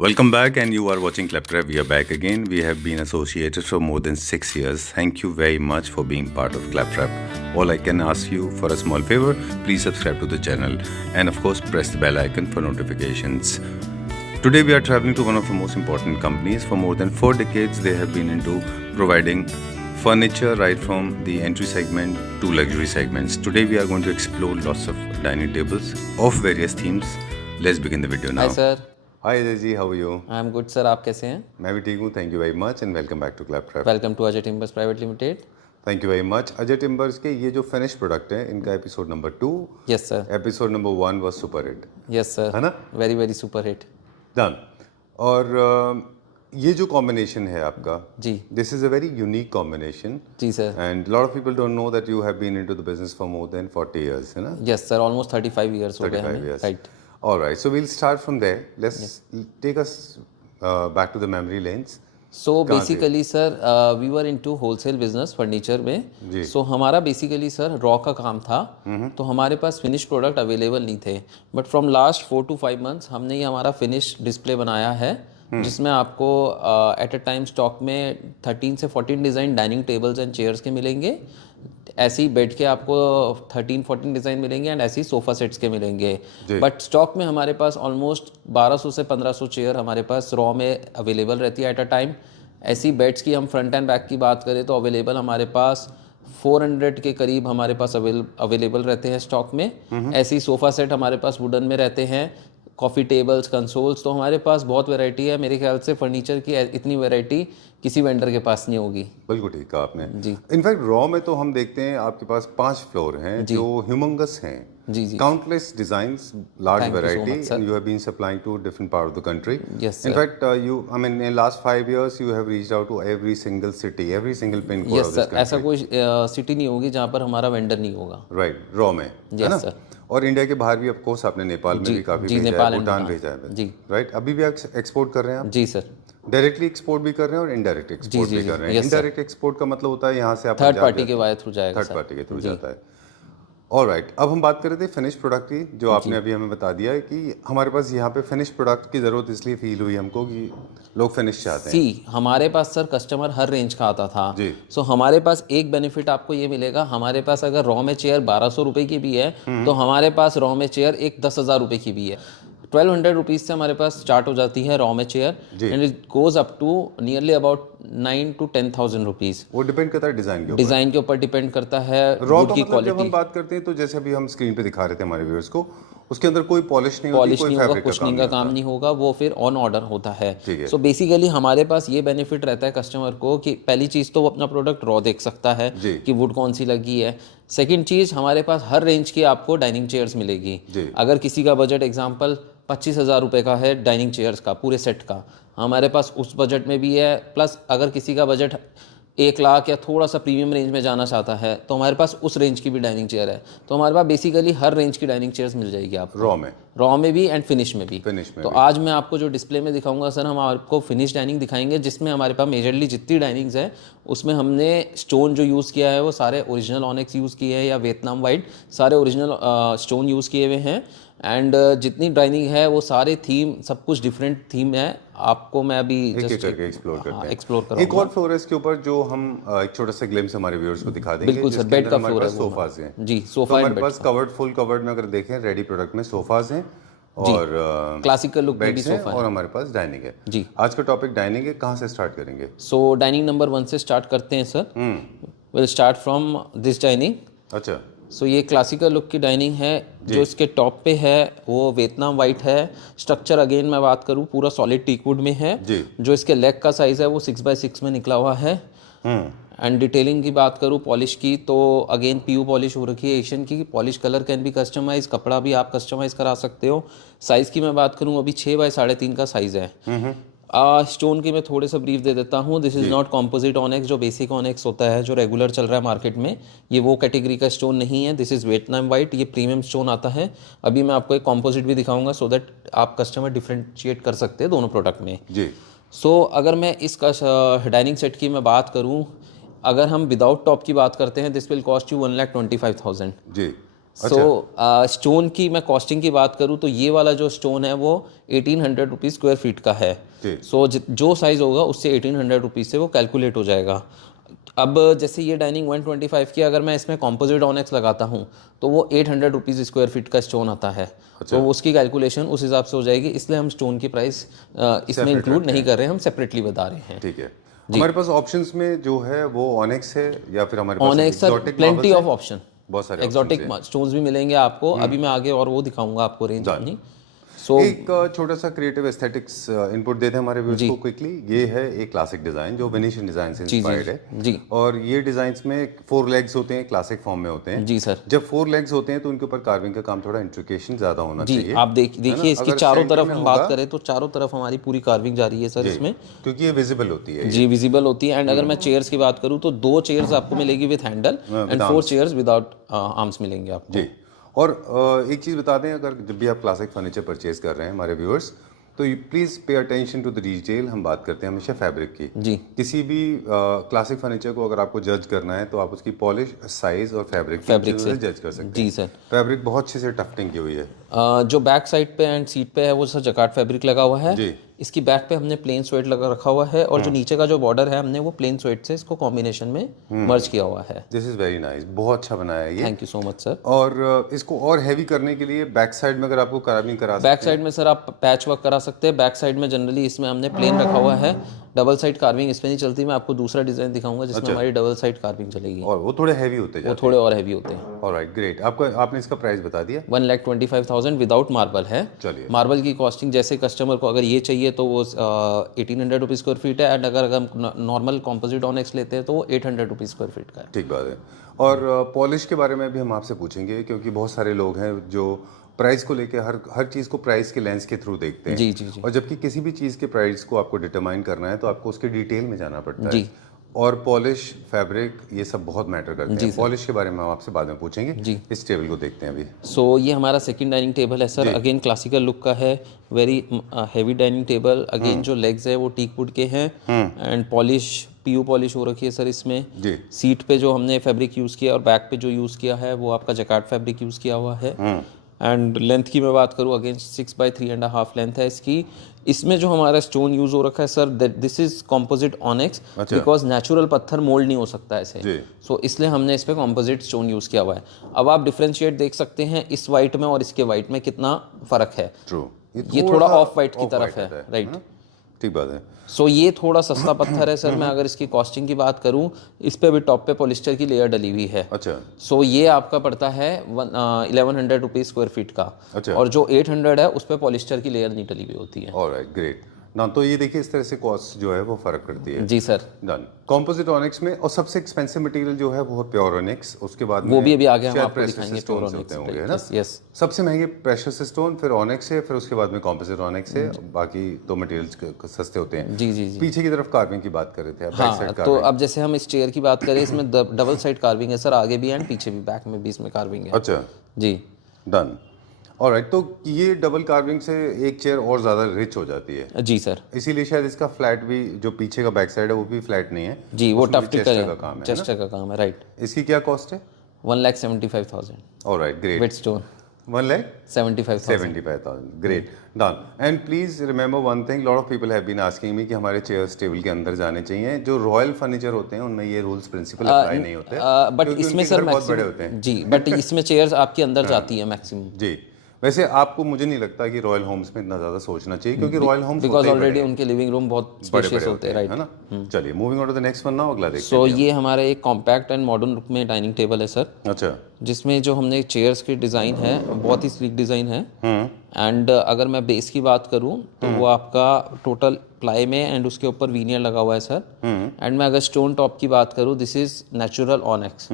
Welcome back, and you are watching Claptrap. We are back again. We have been associated for more than 6 years. Thank you very much for being part of Claptrap. All I can ask you for a small favor, please subscribe to the channel and of course press the bell icon for notifications. Today we are traveling to one of the most important companies. For more than 4 decades, they have been into providing furniture right from the entry segment to luxury segments. Today we are going to explore lots of dining tables of various themes. Let's begin the video now. Hi sir, Hi Ajay ji, how are you? I am good sir. आप कैसे हैं? मैं भी ठीक हूँ. Thank you very much and welcome back to Claptrap. Welcome to Ajay Timbers Private Limited. Thank you very much. Ajay timbers के ये जो फिनिश प्रोडक्ट है, इनका episode number 2, Yes sir. Episode number 1 was super hit, Yes sir. है ना? Very super hit. Done. और ये जो कॉम्बिनेशन है आपका, जी this is a very unique combination जी sir. And lot of people don't know that you have been into the business for more than 40 years, है ना? Yes sir. Almost 35 years हो गए 35 हमें. years. Right. All right, so we'll start from there. Let's take us back to the memory lanes. So basically sir we were into wholesale business furniture में. जी. So हमारा basically sir raw का काम था. तो हमारे पास फिनिश प्रोडक्ट अवेलेबल नहीं थे. But from last 4 to 5 months हमने ये हमारा फिनिश डिस्प्ले बनाया है, जिसमें आपको एट अ टाइम स्टॉक में 13 से 14 design dining tables and chairs के मिलेंगे. ऐसे ही बेड के आपको 13-14 डिज़ाइन मिलेंगे एंड ऐसे ही सोफ़ा सेट्स के मिलेंगे. बट स्टॉक में हमारे पास ऑलमोस्ट 1200 से 1500 चेयर हमारे पास रॉ में अवेलेबल रहती है एट अ टाइम. ऐसी बेड्स की हम फ्रंट एंड बैक की बात करें तो अवेलेबल हमारे पास 400 के करीब हमारे पास अवेलेबल रहते हैं स्टॉक में. ऐसे ही सोफ़ा सेट हमारे पास वुडन में रहते हैं, कॉफ़ी टेबल्स, कंसोल्स. तो हमारे पास बहुत वैरायटी है. मेरे ख्याल से फर्नीचर की इतनी वैरायटी किसी वेंडर के पास नहीं होगी. बिल्कुल ठीक कहा आपने. जी. इनफैक्ट रॉ में तो हम देखते हैं आपके पास 5 फ्लोर हैं जो ह्यूमंगस हैं. जी जी. Countless designs, large Thank you so variety, much, sir. and you have been supplying to different part of the country. Yes, sir. In fact, in last 5 years, you have reached out to every single city, every single pin code yes of this sir. ऐसा country. कोई city नहीं होगी जहाँ पर हमारा vendor नहीं होगा. Right, raw में, है Yes, ना? sir. और इंडिया के बाहर भी, of course, आपने नेपाल में भी काफी जी, भेजा नेपाल है, and भूटान भूटान. भेजा है. जी. Right, अभी भी एक्सपोर्ट कर रहे हैं आप? जी सर. डायरेक्टली एक्सपोर्ट भी कर रहे हैं और इनडायरेक्ट एक्सपोर्ट जी, भी जी, कर रहे हैं. yes, sir. इनडायरेक्ट एक्सपोर्ट का मतलब होता है यहाँ से आप थर्ड पार्टी के वायर थ्रू जाएगा थर्ड सर. पार्टी के थ्रू जी. जाता है. ऑलराइट, अब हम बात कर रहे थे फिनिश प्रोडक्ट की, जो आपने अभी हमें बता दिया है कि हमारे पास यहाँ पे फिनिश प्रोडक्ट की ज़रूरत इसलिए फील हुई हमको कि लोग फिनिश चाहते हैं. हमारे पास सर कस्टमर हर रेंज का आता था. जी. सो हमारे पास एक बेनिफिट आपको ये मिलेगा, हमारे पास अगर रॉ में चेयर 1200 रुपये की भी है तो हमारे पास रॉ में चेयर एक 10,000 रुपये की भी है. 1200 रुपीज़ से हमारे पास स्टार्ट हो जाती है रॉ में chair and it goes up to nearly about 9 to 10,000 rupees. वो डिपेंड करता है डिज़ाइन के ऊपर. डिज़ाइन के ऊपर डिपेंड करता है, रॉ वुड का की मतलब जब हम क्वालिटी. बात करते हैं तो जैसे अभी हम स्क्रीन पे दिखा रहे थे हमारे व्यूअर्स को, उसके अंदर कोई पॉलिश नहीं होती, पॉलिश कोई नहीं होगा, फैब्रिक का कुशनिंग का काम नहीं होगा, वो फिर ऑन ऑर्डर होता है. ठीक है. सो बेसिकली हमारे पास ये बेनिफिट रहता है कस्टमर को कि पहली चीज़ तो वो अपना प्रोडक्ट रॉ देख सकता है जी. कि वुड कौन सी लगी है. सेकंड चीज़, हमारे पास हर रेंज की आपको डाइनिंग चेयर्स मिलेगी. जी. अगर किसी का बजट एग्जांपल 25,000 रुपये का है डाइनिंग चेयर्स का पूरे सेट का, हमारे पास उस बजट में भी है. प्लस अगर किसी का बजट 1 लाख या थोड़ा सा प्रीमियम रेंज में जाना चाहता है तो हमारे पास उस रेंज की भी डाइनिंग चेयर है. तो हमारे पास बेसिकली हर रेंज की डाइनिंग चेयर्स मिल जाएगी आपको, रॉ में भी एंड फिनिश में भी. तो आज मैं आपको जो डिस्प्ले में दिखाऊंगा सर, हम आपको फिनिश डाइनिंग दिखाएंगे, जिसमें हमारे पास मेजरली जितनी डाइनिंग्स है उसमें हमने स्टोन जो यूज़ किया है वो सारे ओरिजिनल ऑनेक्स यूज़ किए हैं या वियतनाम वाइट, सारे ओरिजिनल स्टोन यूज़ किए हुए हैं. एंड जितनी डाइनिंग है वो सारे थीम, सब कुछ डिफरेंट थीम है. आपको मैं अभी जस्ट करके एक्सप्लोर करते हैं. एक्सप्लोर करूंगा. एक और फ्लोर है इसके ऊपर जो हम एक छोटा सा ग्लिम्स हमारे व्यूअर्स को दिखा देंगे. बिल्कुल सर, बेड का फ्लोर है. सोफाज हैं जी, सोफा तो हमारे पास कवर्ड, फुल कवर्ड में अगर देखें रेडी प्रोडक्ट में सोफाज हैं और क्लासिकल लुक में भी सोफा है और हमारे पास डाइनिंग है. जी. आज का टॉपिक डाइनिंग है. कहाँ से स्टार्ट करेंगे? सो डाइनिंग नंबर 1 से स्टार्ट करते हैं sir. Will start from this dining. अच्छा. सो ये क्लासिकल लुक की डाइनिंग है. जो इसके टॉप पे है वो वियतनाम वाइट है. स्ट्रक्चर अगेन मैं बात करूँ पूरा सॉलिड टीकवुड में है. जो इसके लेग का साइज़ है वो 6x6 में निकला हुआ है. एंड डिटेलिंग की बात करूँ पॉलिश की तो अगेन PU पॉलिश हो रखी है एशियन की. पॉलिश कलर कैन भी कस्टमाइज, कपड़ा भी आप कस्टमाइज करा सकते हो. साइज़ की मैं बात करूँ अभी 6x3.5 का साइज़ है. स्टोन की मैं थोड़े सा ब्रीफ दे देता हूँ. This is not composite onyx, जो बेसिक ऑनेक्स होता है जो रेगुलर चल रहा है मार्केट में. ये वो कैटेगरी का स्टोन नहीं है. दिस इज़ वियतनाम वाइट, ये प्रीमियम स्टोन आता है. अभी मैं आपको एक कॉम्पोजिट भी दिखाऊंगा सो दैट आप कस्टमर डिफ्रेंशिएट कर सकते हैं दोनों प्रोडक्ट में. जी. सो अगर मैं इसका डाइनिंग सेट की मैं बात करूँ, अगर हम विदाउट टॉप की बात करते हैं, दिस विल कॉस्ट यू 1,25,000. जी. सो स्टोन की मैं कॉस्टिंग की बात करूँ तो ये वाला जो स्टोन है वो 1800 रुपीज़ स्क्वायर फीट का है। जी। सो जो साइज़ होगा उससे 1800 रुपीज़ से वो कैलकुलेट हो जाएगा। अब जैसे ये डाइनिंग 125 की अगर मैं इसमें कॉम्पोजिट ऑनेक्स लगाता हूँ तो वो 800 रुपीज़ स्क्वायर फीट का स्टोन आता है। तो उसकी कैलकुलेशन उस हिसाब से हो जाएगी, इसलिए हम स्टोन की प्राइस इसमें इंक्लूड नहीं कर रहे हैं, हम सेपरेटली बता रहे हैं। ठीक है। हमारे पास ऑप्शंस में जो है वो ऑनेक्स है या फिर हमारे पास onyx sir exotic plenty marbles of है? ऑप्शन, बहुत सारे एक्जॉटिक options हैं। स्टोन्स भी मिलेंगे आपको। अभी मैं आगे और वो दिखाऊंगा आपको रेंज अपनी। सो एक छोटा सा क्रिएटिव एस्थेटिक्स इनपुट देते हैं हमारे व्यूअर्स को क्विकली। ये है एक क्लासिक डिजाइन जो वेनिशियन डिजाइन से इंस्पायर्ड है। जी और ये डिजाइन्स में 4 लेग्स होते हैं, क्लासिक फॉर्म में होते हैं। जी सर जब 4 लेग्स होते हैं तो उनके ऊपर कार्विंग का काम थोड़ा इंट्रिकेशन ज्यादा होना जी। चाहिए। आप देखिए इसकी अगर चारों center तरफ में हम होगा- बात करें तो चारों तरफ हमारी पूरी कार्विंग जा रही है सर इसमें। क्योंकि ये विजिबल होती है। जी विजिबल होती है। एंड अगर मैं चेयर्स की बात करूँ तो 2 चेयर्स आपको मिलेगी with handle and 4 chairs without arms मिलेंगे आपको। जी। और एक चीज़ बता दें, अगर जब भी आप क्लासिक फर्नीचर परचेज कर रहे हैं हमारे व्यूअर्स, तो please pay attention to the detail. हम बात करते हैं हमेशा फैब्रिक की। जी किसी भी क्लासिक फर्नीचर को अगर आपको जज करना है तो आप उसकी पॉलिश, साइज और फैब्रिक से जज कर सकते हैं। जी सर। फैब्रिक बहुत अच्छे से टफ्टिंग की हुई है। जो बैक साइड पे एंड सीट पे है वो सर जकार्ड फैब्रिक लगा हुआ है। जी। इसकी बैक पे हमने प्लेन स्वेट लगा रखा हुआ है और जो नीचे का जो बॉर्डर है हमने वो प्लेन स्वेट से इसको कॉम्बिनेशन में मर्ज किया हुआ है। दिस इज़ वेरी नाइस, बहुत अच्छा बनाया है ये। Thank you so much sir. और इसको और हैवी करने के लिए बैक साइड में अगर आपको कार्विंग करा बैक साइड में सर आप पैच वर्क करा सकते हैं। बैक साइड में जनरली इसमें हमने प्लेन रखा हुआ है, डबल साइड कार्विंग इसमें नहीं चलती। मैं आपको दूसरा डिजाइन दिखाऊंगा जिसमें हमारी डबल साइड कार्विंग चलेगी। और वो थोड़े हैवी होते वो जाते थोड़े और हैवी होते हैं। हैं। Alright, great. आपने इसका प्राइस बता दिया। 1,25,000 विदाउट मार्बल है। चलिए। मार्बल की कॉस्टिंग जैसे कस्टमर को अगर ये चाहिए तो वो 1800 रुपीज़ स्क्वायर फीट है। एंड अगर हम नॉर्मल कॉम्पोजिट ऑनेक्स लेते हैं तो वो 800 रुपीज़ स्क्वायर फीट का है। ठीक बात है। और पॉलिश के बारे में भी हम आपसे पूछेंगे, क्योंकि बहुत सारे लोग हैं जो प्राइस को लेके हर चीज़ को प्राइस के लेंस के थ्रू देखते हैं। जी जी जी और जबकि किसी भी चीज़ के प्राइस को आपको डिटरमाइन करना है तो आपको उसके डिटेल में जाना पड़ता जी। है। और पॉलिश, फैब्रिक, ये सब बहुत मैटर करते हैं। पॉलिश के बारे में हम आपसे बाद में पूछेंगे। जी। इस टेबल को देखते हैं अभी। सो ये हमारा सेकंड डाइनिंग टेबल है सर। अगेन क्लासिकल लुक का है, very heavy dining table. Again जो लेग्स है वो टीक वुड के हैं एंड पॉलिश पीयू पॉलिश हो रखी है सर इसमें। जी। सीट पे जो हमने फैब्रिक यूज़ किया और बैक पे जो यूज़ किया है वो आपका जकार्ड फैब्रिक यूज़ किया हुआ है। एंड लेंथ की मैं बात करूँ अगेन 6 बाई 3.5 लेंथ है इसकी। इसमें जो हमारा स्टोन यूज हो रखा है sir, this is composite onyx, because natural पत्थर मोल्ड नहीं हो सकता ऐसे। सो इसलिए हमने इस पे कॉम्पोजिट स्टोन यूज किया हुआ है। अब आप डिफरेंशिएट देख सकते हैं इस वाइट में और इसके वाइट में कितना फर्क है। ये थोड़ा ऑफ वाइट की तरफ है, राइट। ठीक बात है। सो ये थोड़ा सस्ता पत्थर है सर। मैं अगर इसकी कॉस्टिंग की बात करूं, इस पे भी टॉप पे पॉलिस्टर की लेयर डली हुई है। अच्छा। सो ये आपका पड़ता है 1100 रुपीज स्क्वायर फीट का। अच्छा। और जो 800 है उस पे पॉलिस्टर की लेयर नहीं डली हुई होती है। ऑलराइट, ग्रेट ना। तो ये देखिए इस तरह से कॉस्ट जो है वो फर्क करती है। जी सर। डन। कॉम्पोजिट ऑनिक्स में और सबसे एक्सपेंसिव मटेरियल जो है वो प्योर ऑनिक्स, उसके बाद वो भी अभी आगे हम शायद आपको precious दिखाएंगे stones प्योर होते ऑनिक्स। होंगे, है ना? यस। सबसे महंगे प्रेशियस स्टोन, फिर ऑनिक्स है, फिर उसके बाद में कॉम्पोजिट ऑनिक्स है। बाकी तो मटेरियल्स सस्ते होते हैं। जी जी जी। पीछे की तरफ कार्विंग की बात कर रहे थे आप, बैक हाँ, साइड तो कार्विंग। अब जैसे हम इस चेयर की बात करें, इसमें डबल साइड कार्विंग है सर, आगे भी एंड पीछे भी, बैक में भी इसमें कार्विंग है। अच्छा। जी। डन। ऑलराइट, तो ये डबल कार्विंग से एक चेयर और ज़्यादा रिच हो जाती है। जी सर। इसीलिए शायद इसका फ्लैट भी, जो पीछे का बैक साइड है वो भी फ्लैट नहीं है जी, वो उसमें भी टफ्टी चेस्टर का काम है, चेस्टर का काम है, राइट। इसकी क्या कॉस्ट है? 1,75,000 alright, great. With stone 1,75,000 75,000। Great, done. And please remember one thing, lot of people have been asking me कि हमारे चेयर्स टेबल के अंदर जाने चाहिए। जो रॉयल फर्नीचर होते हैं उनमें ये रूल्स प्रिंसिपल अप्लाई नहीं होते, बट क्योंकि इसमें उनके सर घर बहुत बड़े होते हैं। जी, बट इसमें चेयर्स आपके अंदर जाती है मैक्सिमम। जी। वैसे आपको, मुझे नहीं लगता कि रॉयल होम्स में इतना ज़्यादा सोचना चाहिए, क्योंकि रॉयल होम्स बिकॉज ऑलरेडी उनके लिविंग रूम बहुत स्पेशियस होते हैं, राइट। है ना? चलिए, moving on to the next one now, अगला देखते सो ये हमारा एक कॉम्पैक्ट एंड मॉडर्न लुक में डाइनिंग टेबल है सर, हैं। अच्छा। जिसमें जो हमने चेयर्स की डिज़ाइन है बहुत ही स्लीक डिज़ाइन है। एंड अगर मैं बेस की बात करूं तो वो आपका टोटल प्लाई में एंड उसके ऊपर वीनियर लगा हुआ है सर। एंड मैं अगर स्टोन टॉप की बात करूं, दिस इज नेचुरल ऑनेक्स।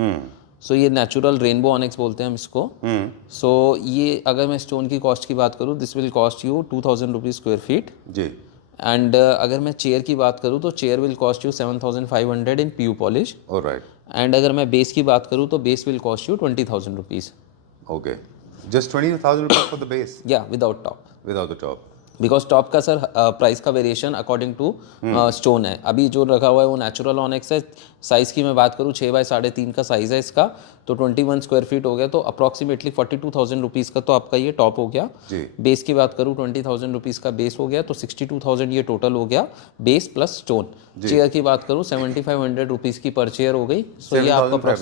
सो ये नेचुरल रेनबो ऑनेक्स बोलते हैं हम इसको। सो ये अगर मैं स्टोन की कॉस्ट की बात करूं, this will cost you 2,000 rupees square feet. जी। एंड अगर मैं चेयर की बात करूं तो chair will cost you 7,500 in PU polish. All right. And अगर मैं बेस की बात करूं तो base will cost you 20,000 rupees. Okay, just 20,000 rupees for the base, या without top. Without the top. Because top का सर प्राइस का वेरिएशन अकॉर्डिंग टू स्टोन है। अभी जो रखा हुआ है वो नेचुरल ऑनेक्स है। साइज़ की मैं बात करूँ 6 बाय 3.5 का साइज़ है इसका, तो 21 स्क्वायर फीट हो गया, तो अप्रॉक्सीमेटली 42,000 रुपीज़ का तो आपका ये टॉप हो गया। बेस की बात करूँ 20,000 रुपीज़ का बेस हो गया, तो 62,000 ये टोटल हो गया बेस प्लस स्टोन। चेयर की बात करूँ 7,500 रुपीज़ की पर चेयर हो गई। सो ये आपका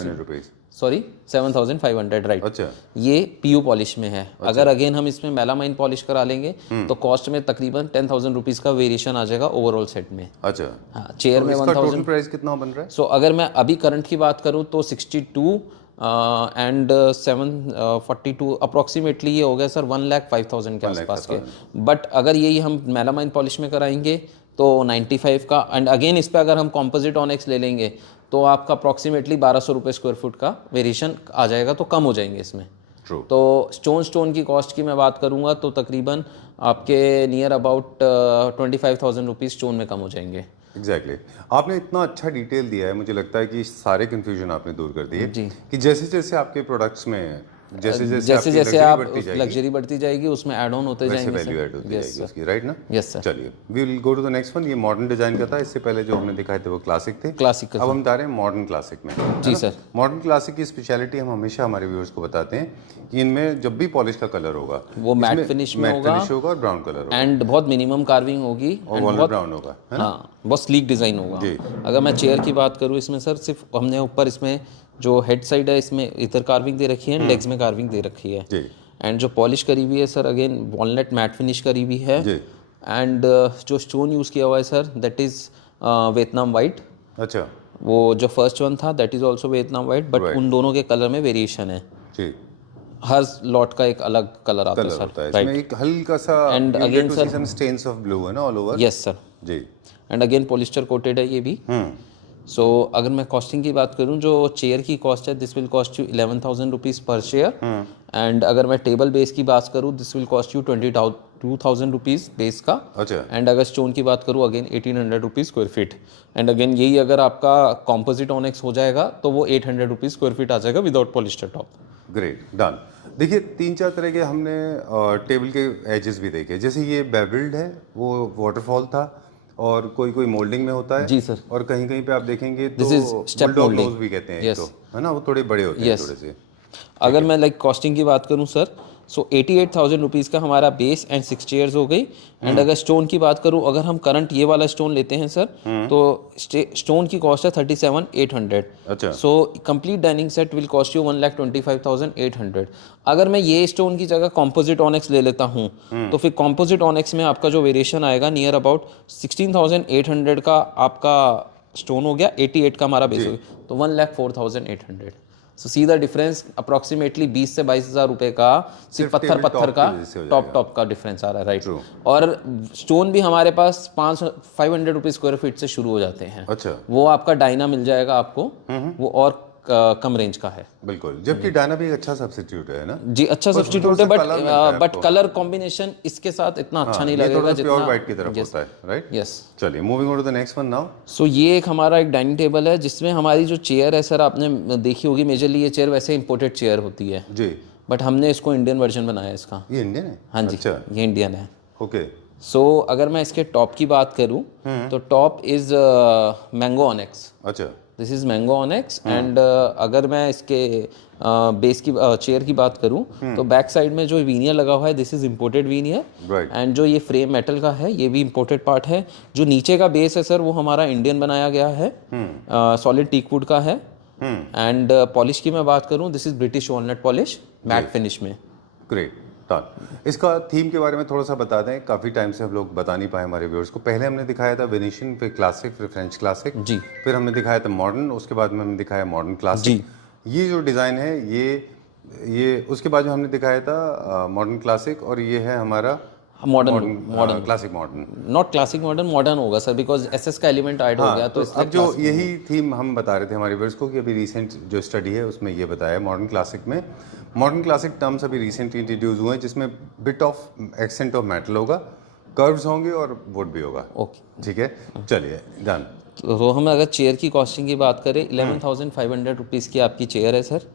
7,500 राइट। अच्छा, ये पीयू पॉलिश में है। अगर अगेन हम इसमें मेलामाइन पॉलिश करा लेंगे तो कॉस्ट में तकरीबन 10,000 रुपीज़ का वेरिएशन आ जाएगा ओवरऑल सेट में। अच्छा, हाँ, चेयर में 1,000 टोटल प्राइस कितना बन रहा है? सो अगर मैं अभी करंट की बात करूँ तो 62 एंड 742 अप्रॉक्सीमेटली ये हो गया सर 1,05,000 के आसपास के। बट अगर यही हम मेलामाइन पॉलिश में कराएंगे तो 95 का, एंड अगेन इस पे अगर हम कॉम्पोजिट ऑनेक्स ले लेंगे तो आपका अप्रॉक्सीमेटली 1,200 रुपये स्क्वायर फुट का वेरिएशन आ जाएगा, तो कम हो जाएंगे इसमें। True. तो स्टोन की कॉस्ट की मैं बात करूंगा तो तकरीबन आपके नियर अबाउट 25,000 रुपीज़ स्टोन में कम हो जाएंगे। एग्जैक्टली आपने इतना अच्छा डिटेल दिया है, मुझे लगता है कि सारे कंफ्यूजन आपने दूर कर दिए जी। कि जैसे जैसे आपके प्रोडक्ट्स में जैसे आप लग्जरी बढ़ती जाएगी उसमें ऐड ऑन होते जाएंगे, वैल्यू ऐड होती जाएगी उसकी, राइट ना? Yes sir. चलिए we will go to the next one. ये मॉडर्न डिजाइन का था, इससे पहले जो हमने दिखाए थे वो क्लासिक थे। क्लासिक अब हम जा रहे हैं मॉडर्न क्लासिक में। जी सर। मॉडर्न क्लासिक की स्पेशलिटी हम हमेशा हमारे व्यूअर्स को बताते हैं कि इनमें जब भी पॉलिश का कलर होगा वो मैट फिनिश में होगा और ब्राउन कलर होगा, एंड बहुत मिनिमम कार्विंग होगी और वॉलनट ब्राउन होगा, है ना? हाँ, बहुत स्लीक डिज़ाइन होगा। अगर मैं चेयर की बात करूँ इसमें सर सिर्फ हमने ऊपर इसमें जो हेड साइड है इसमें इधर कार्विंग दे रखी है, लेग्स में कार्विंग दे रखी है, एंड जो पॉलिश करी हुई है sir again walnut matte finish करी हुई है, एंड जो स्टोन यूज़ किया हुआ है sir that is Vietnam white. अच्छा, वो जो फर्स्ट वन था that is also Vietnam white, but उन दोनों के कलर में वेरिएशन है। हर लॉट का एक अलग कलर आता है सर, राइट? एक हल्का सा and again sir some stains of blue है ना ऑल ओवर। यस सर जी, एंड अगेन पॉलिस्टर कोटेड है ये भी। सो अगर मैं कॉस्टिंग की बात करूं जो चेयर की कॉस्ट है this will cost you 11,000 rupees पर चेयर, एंड अगर मैं टेबल बेस की बात करूं this will cost you 22,000 rupees base का। अच्छा, एंड अगर स्टोन की बात करूं again 1,800 rupees square feet, and again यही अगर आपका कॉम्पोजिट ऑनेक्स हो जाएगा तो वो 800 रुपीज़ स्क्वायर फीट आ जाएगा without polyester top. Great, done. देखिए 3-4 तरह के हमने टेबल के एजेस भी देखे, जैसे ये बेवल्ड है, वो वाटरफॉल था, और कोई मोल्डिंग में होता है। जी सर। और कहीं कहीं पे आप देखेंगे तो बुलडॉग नोज भी कहते हैं, तो है ना, वो थोड़े बड़े होते हैं थोड़े से। अगर मैं लाइक कॉस्टिंग की बात करूं सर सो 88,000 रुपीज़ का हमारा बेस एंड 6 चेयर्स हो गई। एंड अगर स्टोन की बात करूं, अगर हम करंट ये वाला स्टोन लेते हैं सर तो स्टोन की कॉस्ट है 37,800। अच्छा, so complete dining set will cost you 1,25,800। अगर मैं ये स्टोन की जगह कॉम्पोजिट ऑनेक्स ले लेता हूं तो फिर कॉम्पोजिट ऑनेक्स में आपका जो वेरिएशन आएगा नियर अबाउट 16,800 का आपका स्टोन हो गया, 88 का हमारा बेस हो गया, तो 1,04,800। सो सी द डिफरेंस अप्रॉक्सीमेटली 20 से 22,000 रुपए का सिर्फ पत्थर का टॉप का डिफरेंस आ रहा है, राइट? और स्टोन भी हमारे पास 500 रुपीज स्क्वायर फीट से शुरू हो जाते हैं। अच्छा, वो आपका डायना मिल जाएगा आपको, वो और कम रेंज का है। बिल्कुल, जबकि डायना भी एक अच्छा सब्स्टिट्यूट है ना? जी अच्छा सब्स्टिट्यूट है, बट कलर कॉम्बिनेशन इसके साथ इतना अच्छा नहीं लगेगा जितना प्योर व्हाइट की तरफ होता है, राइट? यस। चलिए moving on to the next one now. So ये एक हमारा एक डाइनिंग टेबल है जिसमें हमारी जो चेयर है सर आपने देखी होगी, मेजरली ये चेयर वैसे इंपोर्टेड चेयर होती है जी, बट हमने इसको इंडियन वर्जन बनाया है इसका। ये इंडियन है? हाँ जी, ये इंडियन है। ओके। सो अगर मैं इसके टॉप की बात करूं तो टॉप इज मैंगो ऑनेक्स। अच्छा, this is mango onyx. And अगर मैं इसके बेस की चेयर की बात करूं तो बैक साइड में जो वीनियर लगा हुआ है this is imported veneer, and जो ये फ्रेम मेटल का है ये भी इम्पोर्टेड पार्ट है। जो नीचे का बेस है सर वो हमारा इंडियन बनाया गया है, सॉलिड टीक वुड का है। एंड पॉलिश की मैं बात करूं this is British walnut polish matt finish में। Great, done. इसका थीम के बारे में थोड़ा सा बता दें, काफ़ी टाइम से हम लोग बता नहीं पाए हमारे व्यूअर्स को। पहले हमने दिखाया था वेनेशियन, फिर क्लासिक, फिर फ्रेंच क्लासिक जी, फिर हमने दिखाया था मॉडर्न, उसके बाद में हमने दिखाया मॉडर्न क्लासिक जी। ये जो डिज़ाइन है ये उसके बाद जो हमने दिखाया था मॉडर्न क्लासिक, और ये है हमारा modern classic modern, not classic modern, modern होगा सर बिकॉज एसएस का एलिमेंट ऐड हो गया। तो अब जो यही थीम हम बता रहे थे हमारे व्यूअर्स को कि अभी रिसेंट जो स्टडी है उसमें ये बताया मॉडर्न क्लासिक में। मॉडर्न क्लासिक टर्म्स अभी रिसेंटली इंट्रोड्यूस हुए हैं जिसमें bit of accent of metal होगा, कर्व्स होंगे और वुड भी होगा। ओके, ठीक है, चलिए डन। तो हम अगर चेयर की कॉस्टिंग की बात करें 11,500 रुपीज़ की आपकी चेयर है सर।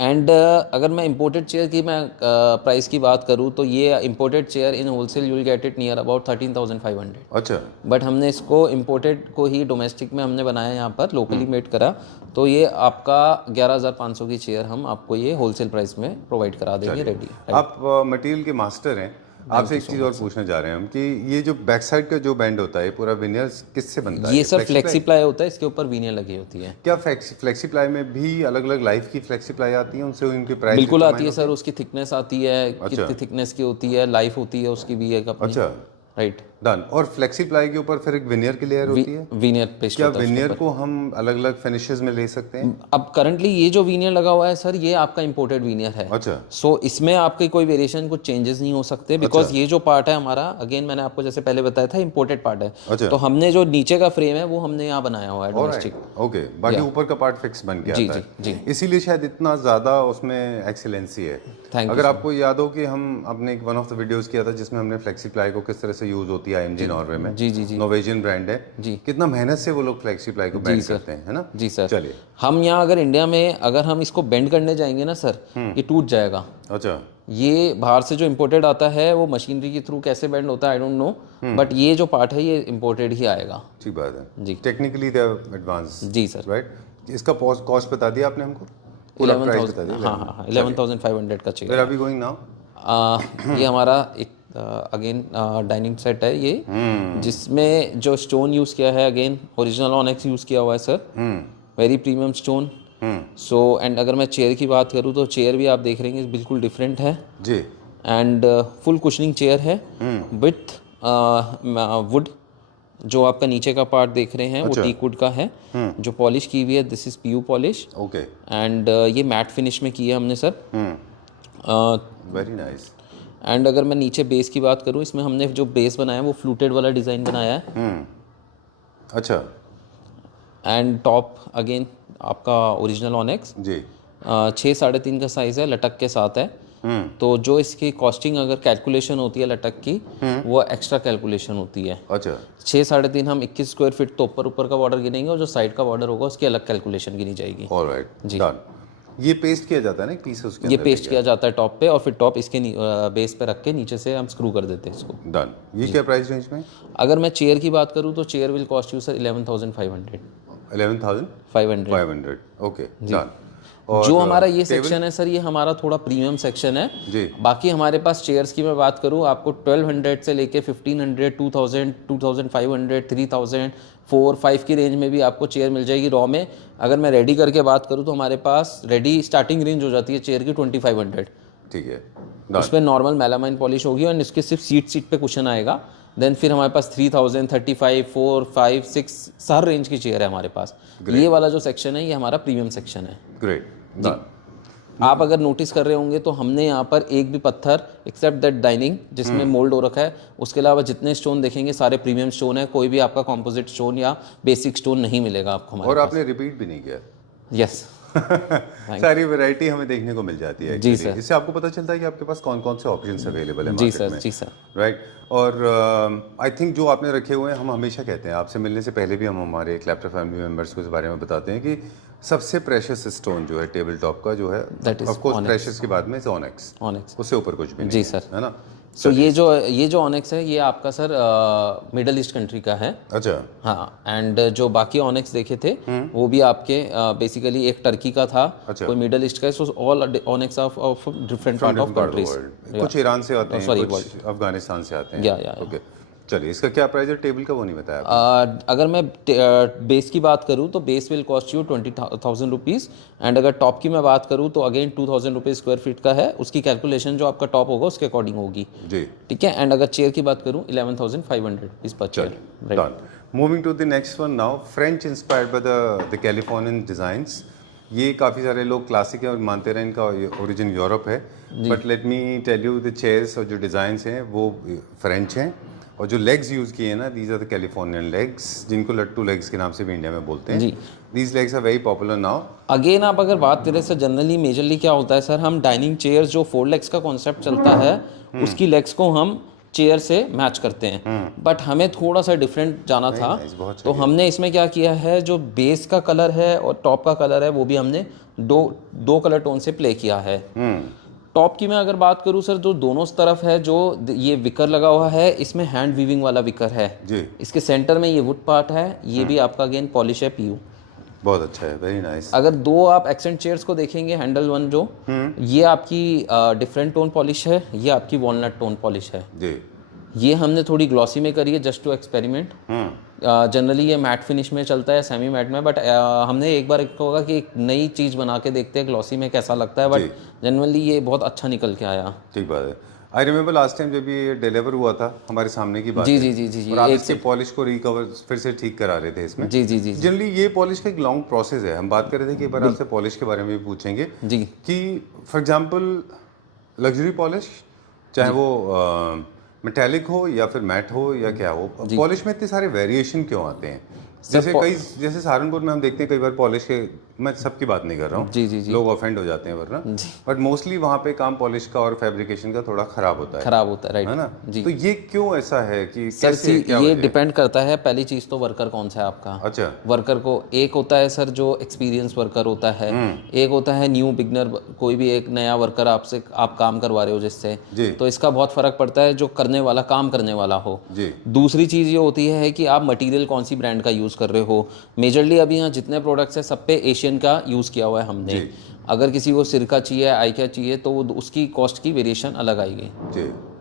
एंड अगर मैं इंपोर्टेड चेयर की मैं प्राइस की बात करूँ तो ये imported chair in wholesale you will get it near about 13,500। अच्छा, बट हमने इसको इंपोर्टेड को ही डोमेस्टिक में हमने बनाया, यहाँ पर लोकली मेड करा, तो ये आपका 11,500 की चेयर हम आपको ये होलसेल प्राइस में प्रोवाइड करा देंगे रेडी। आप मटेरियल के मास्टर हैं। आपसे एक चीज़ और पूछना चाह रहे हैं हम कि ये जो बैक साइड का जो बैंड होता है पूरा विनियर किससे बनता है? ये सर फ्लेक्सी प्लाई होता है, इसके ऊपर विनियर लगी होती है। क्या फ्लेक्सी प्लाई में भी अलग अलग लाइफ की फ्लेक्सी प्लाई आती है, उनसे उनके प्राइस बिल्कुल आती है सर, उसकी थिकनेस आती है, कितनी थिकनेस की होती है, लाइफ होती है उसकी भी एक अपनी। अच्छा, राइट, डन। और फ्लेक्सी प्लाई के ऊपर फिर एक विनियर की लेयर होती है। विनियर पेस्ट क्या होता है विनियर को हम अलग अलग फिनिशेस में ले सकते हैं? अब करंटली ये जो विनियर लगा हुआ है सर, ये आपका इंपोर्टेड विनियर है। अच्छा, सो इसमें आपके कोई वेरिएशन, कुछ चेंजेस नहीं हो सकते, बिकॉज ये जो पार्ट है हमारा, अगेन मैंने आपको जैसे पहले बताया था, इंपोर्टेड पार्ट है। अच्छा, तो हमने जो नीचे का फ्रेम है वो हमने यहाँ बनाया हुआ है डोमेस्टिक। ओके, बाकी ऊपर का पार्ट फिक्स बन के आता है। जी, इसीलिए शायद इतना ज़्यादा उसमें एक्सीलेंसी है। अगर आपको याद हो कि हम अपने वन ऑफ द वीडियोस किया था जिसमें हमने फ्लेक्सी प्लाई को किस तरह से यूज होती है IMG नॉर्वे में। जी, नॉर्वेजियन ब्रांड है जी। कितना मेहनत से वो लोग फ्लेक्सी प्लाई को बेंड करते हैं, है ना? जी सर। चलिए, हम यहाँ अगर इंडिया में अगर हम इसको बेंड करने जाएंगे ना सर, ये टूट जाएगा। अच्छा, ये बाहर से जो इम्पोर्टेड आता है वो मशीनरी के थ्रू कैसे बेंड होता है आई डोंट नो, बट ये जो पार्ट है ये इम्पोर्टेड ही आएगा। ठीक बात है जी। Technically they are advance. जी सर, राइट। इसका कॉस्ट बता दिया आपने हमको? 11,000, हाँ 11,500 का चाहिए। Where are we going now? ये हमारा एक अगेन डाइनिंग सेट है ये, जिसमें जो स्टोन यूज़ किया है अगेन ओरिजिनल ऑनेक्स यूज़ किया हुआ है sir, very premium stone. So and अगर मैं चेयर की बात करूँ तो चेयर भी आप देख रहे हैं बिल्कुल डिफरेंट है जी। एंड फुल कुशनिंग चेयर है विथ वुड। जो आपका नीचे का पार्ट देख रहे हैं वो टीक वुड का है, जो पॉलिश की हुई है this is PU polish. Okay. And ये मैट फिनिश में की है हमने सर। Very nice. एंड अगर मैं नीचे बेस की बात करूँ, इसमें हमने जो बेस बनाया है वो फ्लूटेड वाला डिज़ाइन बनाया है। अच्छा। एंड टॉप अगेन आपका ओरिजिनल ऑनेक्स जी। 6-3.5 का साइज़ है, लटक के साथ है। तो जो इसकी कॉस्टिंग अगर कैलकुलेशन होती है लटक की, वो एक्स्ट्रा कैलकुलेशन होती है। अच्छा। 6-3.5 हम 21 स्क्वायर फीट तो ऊपर का बॉर्डर गिनेंगे और जो साइड का बॉर्डर होगा उसकी अलग कैलकुलेशन गिनी जाएगी। ऑलराइट जी, डन। ये पेस्ट किया जाता है ना पीस उसके अंदर? ये पेस्ट किया जाता है टॉप पे, और फिर टॉप इसके बेस पे रख के नीचे से हम स्क्रू कर देते हैं इसको। डन। ये क्या प्राइस रेंज में? अगर मैं चेयर की बात करूँ तो chair will cost you sir 11,500। 11,500, okay, done. जो हमारा ये सेक्शन है सर, ये हमारा थोड़ा प्रीमियम सेक्शन है जी। बाकी हमारे पास चेयर्स की मैं बात करूँ, आपको 1200 से लेके 1500, 2000, 2500, 3000, 4-5 की रेंज में भी आपको चेयर मिल जाएगी रॉ में। अगर मैं रेडी करके बात करूँ तो हमारे पास रेडी स्टार्टिंग रेंज हो जाती है चेयर की 2500। ठीक है, उस पर नॉर्मल मेलामाइन पॉलिश होगी और इसके सिर्फ सीट पे कुशन आएगा। देन फिर हमारे पास 3000, 35, 4, 5, 6 हर रेंज की चेयर है हमारे पास। ये वाला जो सेक्शन है ये हमारा प्रीमियम सेक्शन है। ग्रेट। आप अगर नोटिस कर रहे होंगे तो हमने यहाँ पर एक भी पत्थर एक्सेप्ट दैट डाइनिंग जिसमें मोल्ड हो रखा है, उसके अलावा जितने स्टोन देखेंगे सारे प्रीमियम स्टोन है। कोई भी आपका कॉम्पोजिट स्टोन या बेसिक स्टोन नहीं मिलेगा आपको हमारे और पास। आपने रिपीट भी नहीं किया? यस। सारी वैरायटी हमें देखने को मिल जाती है जी सर। इससे आपको पता चलता है कि आपके पास कौन कौन से ऑप्शंस अवेलेबल है मार्केट में। जी सर। राइट। और आई थिंक जो आपने रखे हुए हैं, हम हमेशा कहते हैं आपसे मिलने से पहले भी हम हमारे क्लैप्टर फैमिली मेंबर्स को इस बारे में बताते हैं कि सबसे प्रेशियस स्टोन जो है टेबल टॉप का जो है, ऑफ कोर्स प्रेशियस के बाद में ऑनेक्स, उससे ऊपर कुछ भी नहीं जी सर, है ना। तो ये जो ऑनेक्स है ये आपका सर मिडल ईस्ट कंट्री का है। अच्छा। हाँ, एंड जो बाकी ऑनेक्स देखे थे वो भी आपके बेसिकली एक टर्की का था। अच्छा। कोई मिडल ईस्ट का है। So all onyx of different part of countries. कुछ ईरान से आते हैं, कुछ अफगानिस्तान से आते हैं। ओके, चलिए इसका क्या प्राइस है? टेबल का वो नहीं बताया। अगर मैं बेस की बात करूँ तो base will cost you 20,000 rupees. And अगर टॉप की मैं बात करूँ तो अगेन 2,000 रुपीज़ स्क्वायर फीट का है। उसकी कैलकुलेशन जो आपका टॉप होगा उसके अकॉर्डिंग होगी जी। ठीक है। एंड अगर चेयर की बात करूँ 11,500 रुपीज़ पर chair. Moving to the next one now, French inspired by the Californian designs. ये काफ़ी सारे लोग क्लासिक है और मानते रहे इनका ओरिजिन यूरोप है, but let me tell you the chairs और जो डिज़ाइंस हैं वो फ्रेंच हैं। और जो लेग्स यूज़ किए हैं ना, these are the Californian legs, जिनको लट्टू लेग्स के नाम से भी इंडिया में बोलते हैं। These legs are very popular now. Again आप अगर बात करें सर, जनरली मेजरली क्या होता है सर, हम डाइनिंग चेयर्स जो 4 लेग्स का कॉन्सेप्ट चलता है उसकी लेग्स को हम चेयर से मैच करते हैं, बट हमें थोड़ा सा डिफरेंट जाना था। बहुत तो हमने इसमें क्या किया है, जो बेस का कलर है और टॉप का कलर है वो भी हमने दो कलर टोन से प्ले किया है। टॉप की मैं अगर बात करूं सर, जो दोनों तरफ है, जो ये विकर लगा हुआ है, इसमें हैंड वीविंग वाला विकर है जी। इसके सेंटर में ये वुड पार्ट है, ये भी आपका अगेन पॉलिश है पीयू। बहुत अच्छा है, वेरी नाइस। अगर दो आप एक्सेंट चेयर्स को देखेंगे, हैंडल वन जो ये आपकी डिफरेंट टोन पॉलिश है, ये आपकी वॉलनट टोन पॉलिश है जी। ये हमने थोड़ी ग्लॉसी में करी है जस्ट टू एक्सपेरिमेंट। जनरली ये मैट फिनिश में चलता है, सेमी मैट में, बट हमने एक बार एक होगा कि एक नई चीज़ बना के देखते हैं ग्लॉसी में कैसा लगता है, बट जनरली ये बहुत अच्छा निकल के आया। ठीक बात है। आई रिमेंबर लास्ट टाइम जब ये डिलीवर हुआ था हमारे सामने की बात जी है, जी जी जी जी, और आप इसके पॉलिश को रिकवर फिर से ठीक करा रहे थे इसमें। जी जी जी जनरली ये पॉलिश का एक लॉन्ग प्रोसेस है। हम बात कर रहे थे कि एक बार आपसे पॉलिश के बारे में भी पूछेंगे जी कि फॉर एग्जांपल लग्जरी पॉलिश, चाहे वो मेटेलिक हो या फिर मैट हो या क्या हो, पॉलिश में इतने सारे वेरिएशन क्यों आते हैं? जैसे सहारनपुर में हम देखते हैं कई बार पॉलिश के, मैं सबकी बात नहीं कर रहा हूँ, जी जी जी लोग ऑफेंड हो जाते हैं वरना, बट मोस्टली वहाँ पे काम पॉलिश का और फैब्रिकेशन का थोड़ा खराब होता है, राइट, है ना? जी। तो ये क्यों ऐसा है कि सर कैसे, क्या ये वजह है? डिपेंड करता है, पहली चीज़ तो वर्कर कौन सा है आपका। अच्छा। वर्कर को एक होता है सर जो एक्सपीरियंस वर्कर होता है, एक होता है न्यू बिगनर, कोई भी एक नया वर्कर आपसे आप काम करवा रहे हो जिससे, तो इसका बहुत फर्क पड़ता है जो करने वाला, काम करने वाला हो जी। दूसरी चीज़ ये होती है कि आप मटेरियल कौन सी ब्रांड का यूज़ कर रहे हो। मेजरली अभी यहाँ जितने प्रोडक्ट्स हैं सब पे एशियन का यूज़ किया हुआ है हमने। अगर किसी को सिरका चाहिए, आइका चाहिए, तो उसकी कॉस्ट की वेरिएशन अलग आएगी।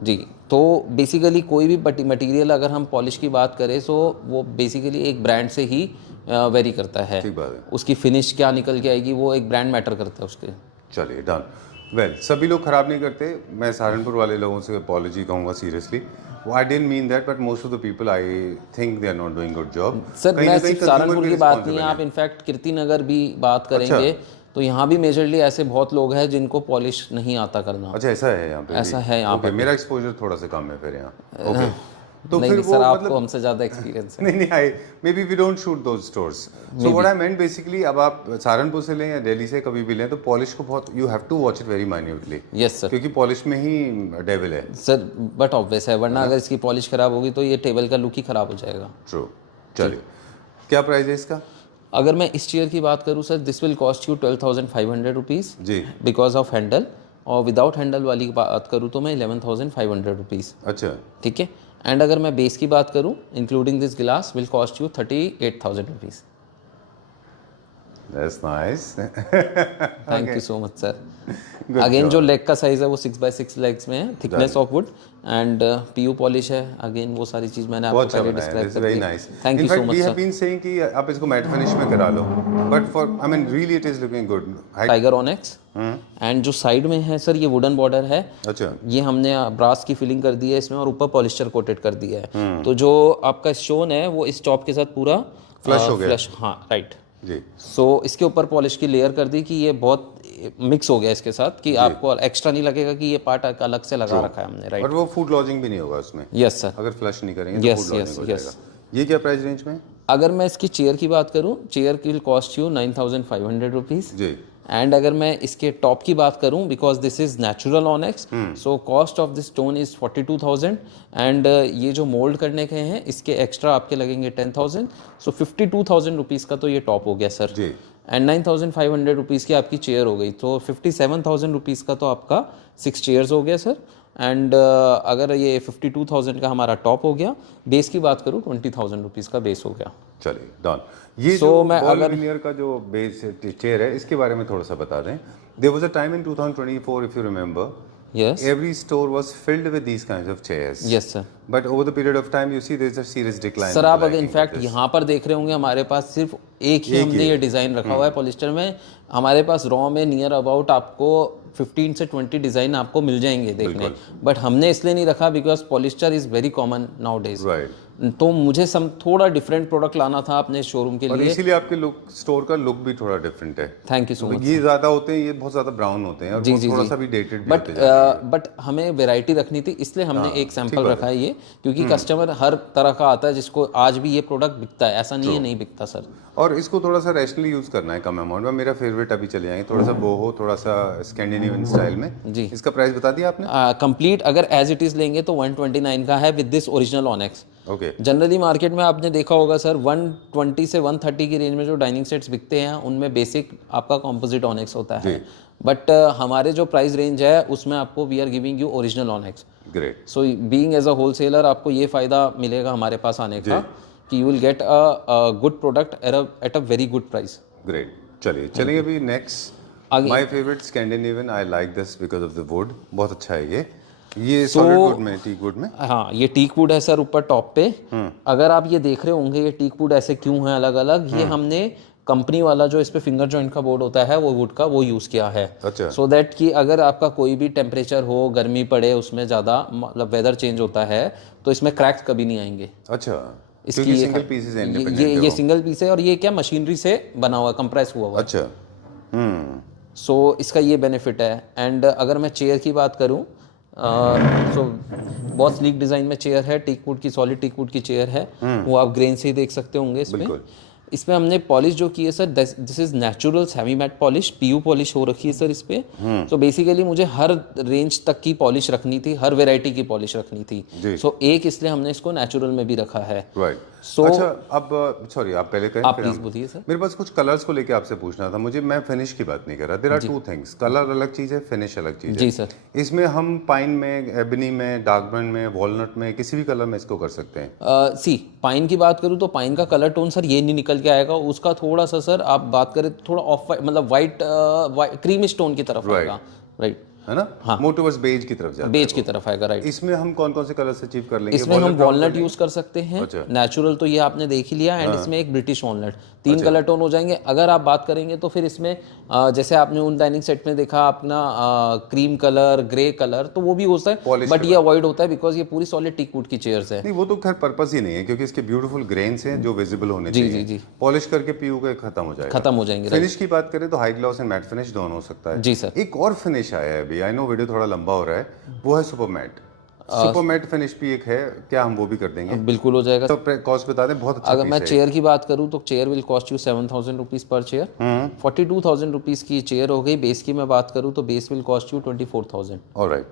जी। तो बेसिकली कोई भी मटेरियल अगर हम पॉलिश की बात करें तो वो बेसिकली एक ब्रांड से ही वेरी करता है। ठीक बात है। उसकी फिनिश क्या निकल के आएगी वो एक ब्रांड मैटर करता है उसके। चलिए डन। वेल, सभी लोग खराब नहीं करते। मैं सहारनपुर वाले लोगों से अपॉलॉजी कहूँगा seriously. I didn't mean that, but most of the people I think they are not doing good job. Sir मैं सिर्फ सहारनपुर की बात नहीं है, आप इनफैक्ट कीर्ति नगर भी बात करेंगे तो यहाँ भी मेजरली ऐसे बहुत लोग हैं जिनको पॉलिश नहीं आता करना। अच्छा, ऐसा है यहाँ पे? ऐसा है यहाँ पे। मेरा एक्सपोजर थोड़ा सा कम है फिर यहाँ। ओके। तो नहीं, फिर वो सर आपको हमसे ज़्यादा एक्सपीरियंस है। नहीं, I may be we don't shoot those stores. So what I meant basically, अब आप सहारनपुर से लें या दिल्ली से कभी भी लें तो पॉलिश को बहुत, you have to watch it very minutely. Yes sir, क्योंकि पॉलिश में ही डेविल है सर, बट ऑब्वियस है, वरना अगर इसकी पॉलिश खराब होगी तो ये टेबल का लुक ही खराब हो जाएगा। ट्रू। चलिए, क्या प्राइस है इसका? अगर मैं इस चेयर की बात करूँ sir, this will cost you 12,500 rupees जी, बिकॉज ऑफ हैंडल, और विदाउट हैंडल वाली की बात करूँ तो मैं 11,500 रुपीज़। अच्छा, ठीक है। एंड अगर मैं बेस की बात करूँ including this glass will cost you 38,000 rupees. That's nice. Thank you so much sir. Again जो लेग का साइज है वो 6x6 लेग्स में है, thickness of wood and PU polish है। अगेन वो सारी चीज मैंने आपको पहले डिस्क्राइब कर दी। Thank you so much sir. We have been saying कि आप इसको मैट फिनिश में करा लो, but for I mean really it is looking good. Tiger onyx and जो साइड में है सर ये वुडन बॉर्डर है। अच्छा, ये हमने ब्रास की फिलिंग कर दी है इसमें और ऊपर पॉलिस्टर कोटेड कर दिया है। तो जो आपका स्टोन है वो इस टॉप के साथ पूरा फ्लश हो गया। हाँ राइट जी। सो इसके ऊपर पॉलिश की लेयर कर दी कि ये बहुत मिक्स हो गया इसके साथ कि आपको एक्स्ट्रा नहीं लगेगा कि ये पार्ट अलग से लगा रखा है हमने, राइट। और वो फूड लॉजिंग भी नहीं होगा उसमें। यस सर, अगर फ्लश नहीं करेंगे तो फूड लॉजिंग हो जाएगा। ये क्या प्राइस रेंज में? अगर मैं इसकी चेयर की बात करूं, चेयर की कॉस्ट यू 9,500 रुपीज़ जी। एंड अगर मैं इसके टॉप की बात करूं, because this is natural onyx, so cost of this stone is 42,000 and ये जो मोल्ड करने के हैं इसके एक्स्ट्रा आपके लगेंगे 10,000, सो 52,000 रुपीज़ का तो ये टॉप हो गया सर जी। एंड 9,500 रुपीज़ की आपकी चेयर हो गई, तो 57,000 रुपीज़ का तो आपका 6 चेयर्स हो गया सर। एंड अगर ये 52,000 का हमारा टॉप हो गया, बेस की बात करूँ 20,000 रुपीज़ का बेस हो गया। चलिए डन। ये So, जो मैं बॉल अगर विनियर का जो बेस चेयर है इसके बारे में थोड़ा सा बता दें। There was a time in 2024 if you remember, yes every store was filled with these kinds of chairs. Yes sir. But over the period of time you see there is a serious decline. Sir in आप the अगर liking in fact of this. यहाँ पर देख रहे होंगे हमारे पास सिर्फ एक ही हमने ये डिज़ाइन रखा हुआ है पॉलिस्टर में। हमारे पास रॉ में नियर अबाउट आपको 15 से 20 डिज़ाइन आपको मिल जाएंगे देखने, बट हमने इसलिए नहीं रखा because polyester is very common now days. Right. तो मुझे थोड़ा डिफरेंट प्रोडक्ट लाना था अपने शोरूम के और लिए, इसीलिए आपके लुक, स्टोर का लुक भी थोड़ा डिफरेंट है। Thank you so much. ये ज्यादा होते हैं, ये बहुत ज्यादा ब्राउन होते हैं और वो थोड़ा सा भी डेटेड भी होते बट हमें वैरायटी रखनी थी इसलिए हमने एक सैंपल रखा है ये, क्योंकि कस्टमर हर तरह का आता है जिसको आज भी ये प्रोडक्ट बिकता है, ऐसा नहीं है नहीं बिकता सर। और इसको थोड़ा सा रैशनली यूज़ करना है कम अमाउंट में। मेरा फेवरेट अभी चले जाएंगे थोड़ा सा बोहो, थोड़ा सा स्कैंडिनेवियन स्टाइल में जी। इसका प्राइस बता दिया आपने? कंप्लीट अगर एज इट इज़ लेंगे तो 129 का है with this original onyx. Okay. Generally market में आपने देखा होगा सर 120 से 130 की रेंज में जो डाइनिंग सेट्स बिकते हैं उनमें बेसिक आपका कॉम्पोजिट ऑनेक्स होता है, बट हमारे जो प्राइस रेंज है उसमें आपको we are giving you original onyx. Great. So being as a wholesaler आपको ये फ़ायदा मिलेगा हमारे पास आने का कि you will get a good product at a very good price. Great. चलिए अभी next my favourite Scandinavian, I like this because of the wood. बहुत अच्छा है ये सॉलिड वुड में, टीक वुड में। हाँ, ये टीक वुड है सर ऊपर टॉप पे। अगर आप ये देख रहे होंगे ये टीक वुड ऐसे क्यों है अलग अलग, ये हमने कंपनी वाला जो इस पे फिंगर जॉइंट का बोर्ड होता है वो वुड का वो यूज़ किया है। अच्छा। सो दैट कि अगर आपका कोई भी टेम्परेचर हो, गर्मी पड़े, उसमें ज़्यादा मतलब वेदर चेंज होता है तो इसमें क्रैक्स कभी नहीं आएंगे। अच्छा, इसकी सिंगल पीसेस है, ये सिंगल पीस है और ये क्या मशीनरी से बना हुआ, कंप्रेस हुआ हुआ। अच्छा। सो इसका ये बेनिफिट है। एंड अगर मैं चेयर की बात करूँ सो बहुत स्लीक डिज़ाइन में चेयर है, टीक वुड की, सॉलिड टीक वुड की चेयर है। वो आप ग्रेन से ही देख सकते होंगे इसमें हमने पॉलिश जो की है sir, this is natural semi matte polish, PU polish हो रखी है सर इस पे। तो बेसिकली मुझे हर रेंज तक की पॉलिश रखनी थी, हर वेराइटी की पॉलिश रखनी थी। सो एक इसलिए हमने इसको नेचुरल में भी रखा है। राइट। सो अच्छा, अब सॉरी आप पहले कहें, आप प्लीज बोलिए सर। मेरे पास कुछ कलर्स को लेके आपसे पूछना था मुझे। मैं फिनिश की बात नहीं कर रहा। There are two things, colour अलग चीज़ है, फिनिश अलग चीज़ है। जी सर। इसमें हम पाइन में, एबनी में, डार्क ब्राउन में, वॉलनट में, किसी भी कलर में इसको कर सकते हैं। सी पाइन की बात करूँ तो पाइन का कलर टोन सर ये नहीं निकल के आएगा, उसका थोड़ा सा सर आप बात करें तो थोड़ा ऑफ मतलब वाइट क्रीमी स्टोन की तरफ आएगा। राइट, है ना? हाँ, मोर टुवर्ड्स बेज की तरफ जाता है, बेज की तरफ आएगा। राइट। इसमें हम कौन कौन से कलर्स अचीव कर लेंगे? इसमें हम वॉलनट यूज कर सकते हैं। नेचुरल तो ये आपने देख ही लिया, एंड इसमें एक ब्रिटिश वॉलनट, 3 कलर टोन हो जाएंगे। अगर आप बात करेंगे तो फिर इसमें जैसे आपने उन डाइनिंग सेट में देखा अपना क्रीम कलर, ग्रे कलर, तो वो भी होता है, बट ये अवॉइड होता है बिकॉज ये पूरी सॉलिड टीक वुड की चेयर्स है। नहीं, वो तो खैर पर्पस ही नहीं है क्योंकि इसके ब्यूटीफुल ग्रेन्स हैं जो विजिबल होने चाहिए। जी। पॉलिश करके पीयू के खत्म हो जाएंगे। फिनिश की बात करें तो high gloss and matte finish दोनों हो सकता है। जी सर। एक और फिनिश आया है अभी, आई नो वीडियो थोड़ा लंबा हो रहा है, वो है super matte. Super matte finish भी एक है, क्या हम वो भी कर देंगे? बिल्कुल हो जाएगा। तो कॉस्ट बता दें, बहुत अच्छा। अगर मैं चेयर की बात करूं तो chair will cost you 7,000 rupees per chair. 42,000 rupees की चेयर हो गई। बेस की मैं बात करूं तो base will cost you 24,000। Alright,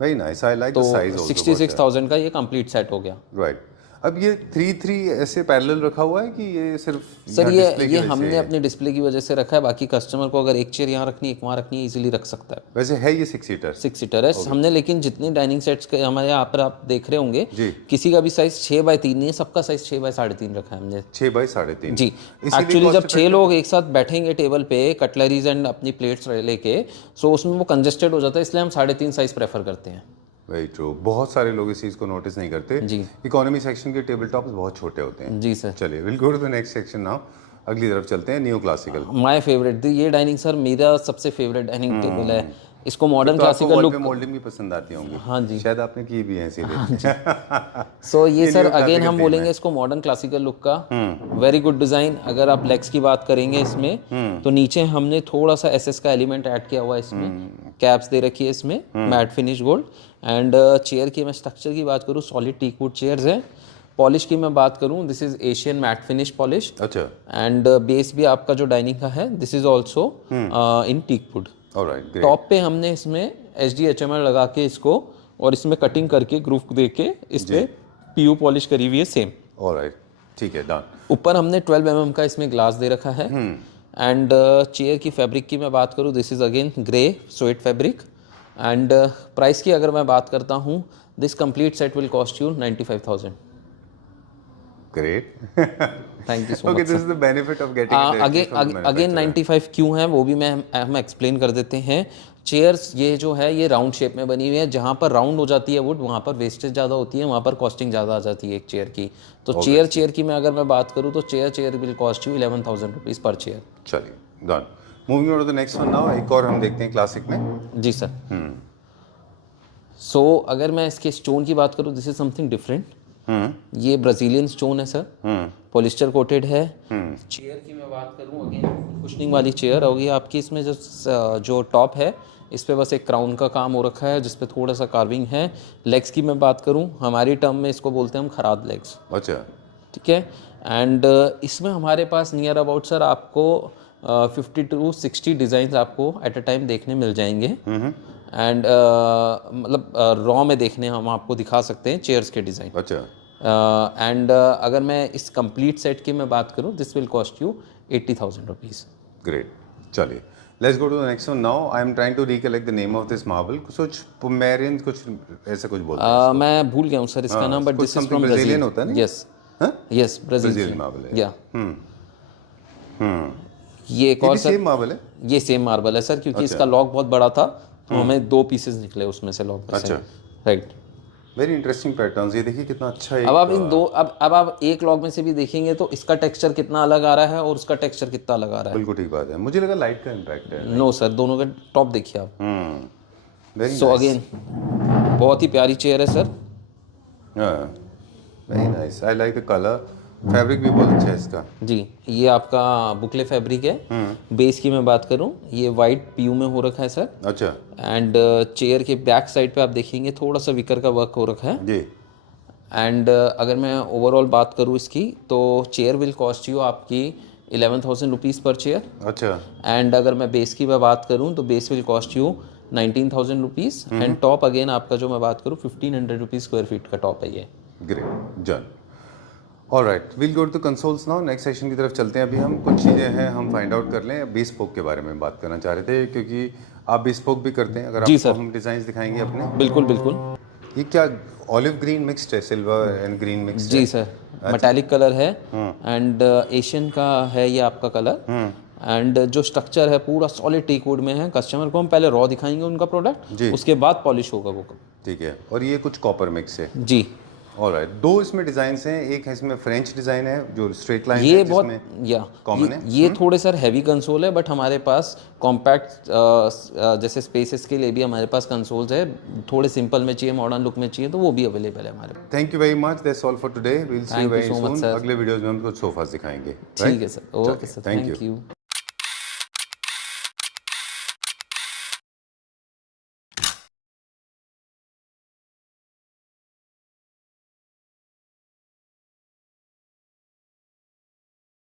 very nice, I like the size also. 66,000 का ये कंप्लीट सेट हो गया। राइट। अब ये 3 ऐसे पैरेलल रखा हुआ है कि ये सिर्फ सर ये हमने अपने डिस्प्ले की वजह से रखा है, बाकी कस्टमर को अगर एक चेयर यहाँ रखनी है, एक वहाँ रखनी है, इजीली रख सकता है। वैसे है ये 6 सीटर है हमने, लेकिन जितने डाइनिंग सेट्स के हमारे यहाँ पर आप देख रहे होंगे किसी का भी साइज 6x3 नहीं है, सबका साइज 6x3.5 रखा है हमने। 6x3.5 जी। एक्चुअली जब 6 लोग एक साथ बैठेंगे टेबल पे कटलरीज एंड अपनी प्लेट्स लेके, सो उसमें वो कंजेस्टेड हो जाता है, इसलिए हम 3.5 साइज प्रेफर करते हैं। Very true. बहुत सारे लोग इस चीज़ को नोटिस नहीं करते जी। इकोनॉमी सेक्शन के टेबल टॉप्स बहुत छोटे होते हैं। जी सर। चलिए will go to the next section now. अगली तरफ चलते हैं, नियो क्लासिकल। माय फेवरेट, ये डाइनिंग सर मेरा सबसे फेवरेट डाइनिंग टेबल है। इसको मॉडर्न तो क्लासिकल लुक, मोल्डिंग भी पसंद आती होंगी। हाँ जी, शायद आपने की भी है इसीलिए। सो ये सर अगेन हम बोलेंगे इसको मॉडर्न क्लासिकल लुक का। Very good design. अगर आप लेग्स की बात करेंगे इसमें तो नीचे हमने थोड़ा सा एसएस का एलिमेंट ऐड किया हुआ है इसमें। कैप्स दे रखी है इसमें, matte finish gold. And chair की मैं स्ट्रक्चर की बात करूँ, सॉलिड टीक वुड चेयर्स है। पॉलिश की मैं बात करूँ, this is Asian matte finish polish. अच्छा। एंड बेस भी आपका जो डाइनिंग का है, this is also in teak wood. Alright. Top पे हमने इसमें HDHML लगा के इसको, और इसमें कटिंग करके ग्रूव दे के इस पे पीयू पॉलिश करी हुई है सेम। ऑलराइट, ठीक है, डन। ऊपर हमने 12 mm का इसमें ग्लास दे रखा है। एंड चेयर की फैब्रिक की मैं बात करूँ, this is again grey sweat fabric. And price की अगर मैं बात करता हूँ, this complete set will cost you 95,000। Great, thank you so much. Okay, this is the benefit of getting again 95 क्यों है वो भी हम एक्सप्लेन कर देते हैं। चेयर्स ये जो है ये राउंड शेप में बनी हुई है, जहाँ पर राउंड हो जाती है वुड वहाँ पर वेस्टेज ज़्यादा होती है, वहाँ पर कॉस्टिंग ज़्यादा आ जाती है एक चेयर की। तो चेयर की मैं अगर मैं बात करूँ तो chair will cost you 11,000 rupees पर चेयर। चलिए, done. Moving on to the next one now. एक और हम देखते हैं क्लासिक में। जी सर। सो अगर मैं इसके स्टोन की बात करूँ, दिस इज समथिंग डिफरेंट। ये ब्राजीलियन स्टोन है सर, पॉलिस्टर कोटेड है। चेयर की मैं बात करूँ, अगेन कुशनिंग वाली चेयर होगी आपकी। इसमें जो टॉप है इस पे बस एक क्राउन का काम हो रखा है जिस पे थोड़ा सा कार्विंग है। लेग्स की मैं बात करूं, हमारी टर्म में इसको बोलते हैं हम खराद लेग्स। अच्छा। ठीक है। एंड इसमें हमारे पास नियर अबाउट सर आपको 50 टू 60 डिज़ाइन आपको एट अ टाइम देखने मिल जाएंगे। एंड मतलब रॉ में देखने हम आपको दिखा सकते हैं चेयर्स के डिज़ाइन। अच्छा। एंड अगर मैं इस कंप्लीट सेट की मैं बात करूं, this will cost you 80,000 rupees. Great, चलिए let's go to the next one. Now I am trying to recollect the name of this marble. कुछ पोमेरियन, कुछ ऐसा कुछ बोलते हैं मैं भूल गया हूँ सर इसका नाम, बट कुछ this is something from Brazilian Brazil. होता है ना? यस यस, ब्राजीलियन मार्बल है। या ये एक ये और भी सर, सेम मार्बल है? ये सेम मार्बल है सर, क्योंकि इसका लॉक बहुत बड़ा था तो हमें 2 पीसेस निकले उसमें से लॉक से। अच्छा। राइट। Very interesting patterns. ये देखिए कितना अच्छा है। अब आप इन दो, अब आप एक लॉक में से भी देखेंगे तो इसका टेक्सचर कितना अलग आ रहा है और उसका टेक्सचर कितना अलग आ रहा है। बिल्कुल ठीक बात है, मुझे लगा लाइट का इम्पैक्ट है। नो सर, दोनों का टॉप देखिए आप। वेरी सो अगेन बहुत ही प्यारी चेयर है sir. Very nice, I like the colour. Fabric भी बहुत अच्छा है इसका। जी, ये आपका बुकले फैब्रिक है। बेस की मैं बात करूं, ये वाइट पीयू में हो रखा है सर। अच्छा एंड चेयर के बैक साइड पे आप देखेंगे थोड़ा सा विकर का वर्क हो रखा है। जी। एंड अगर मैं ओवरऑल बात करूं इसकी, तो चेयर विल कॉस्ट यू आपकी 11,000 रुपीज़ पर चेयर। अच्छा। एंड अगर मैं बेस की मैं बात करूं तो base will cost you 19,000 rupees. And top again आपका जो मैं बात करूं 1,500 रुपीज़ स्क्वायर फीट का टॉप है ये। Great, done. Alright, will go to consoles now. Next section की तरफ चलते हैं। अभी हम कुछ चीज़ें हैं हम फाइंड आउट कर लें। बेस्पोक के बारे में बात करना चाह रहे थे, क्योंकि आप बेस्पोक भी करते हैं। अगर जी आपको सर, हम डिज़ाइन दिखाएंगे अपने। बिल्कुल बिल्कुल। ये क्या ऑलिव ग्रीन मिक्स्ड है? सिल्वर एंड ग्रीन मिक्स्ड जी है? सर, मेटालिक कलर है। एंड एशियन का है ये आपका कलर। एंड जो स्ट्रक्चर है पूरा सॉलिड टीक वुड में है। कस्टमर को हम पहले रॉ दिखाएंगे उनका प्रोडक्ट, उसके बाद पॉलिश होगा वो। ठीक है। और ये कुछ कॉपर मिक्स है? जी। ऑलराइट, 2 इसमें डिजाइन्स हैं। एक है इसमें फ्रेंच डिजाइन है जो स्ट्रेट लाइन ये है, बहुत कॉमन है। ये थोड़े सर हैवी कंसोल है, बट हमारे पास कॉम्पैक्ट जैसे स्पेसेस के लिए भी हमारे पास कंसोल्स है। थोड़े सिंपल में चाहिए, मॉडर्न लुक में चाहिए तो वो भी अवेलेबल है हमारे पास। Thank you very much, that's all for today. Will see you Thank you very so much, soon. sir. अगले वीडियोस में हम कुछ सोफास दिखाएंगे। ठीक है sir, okay sir, thank you.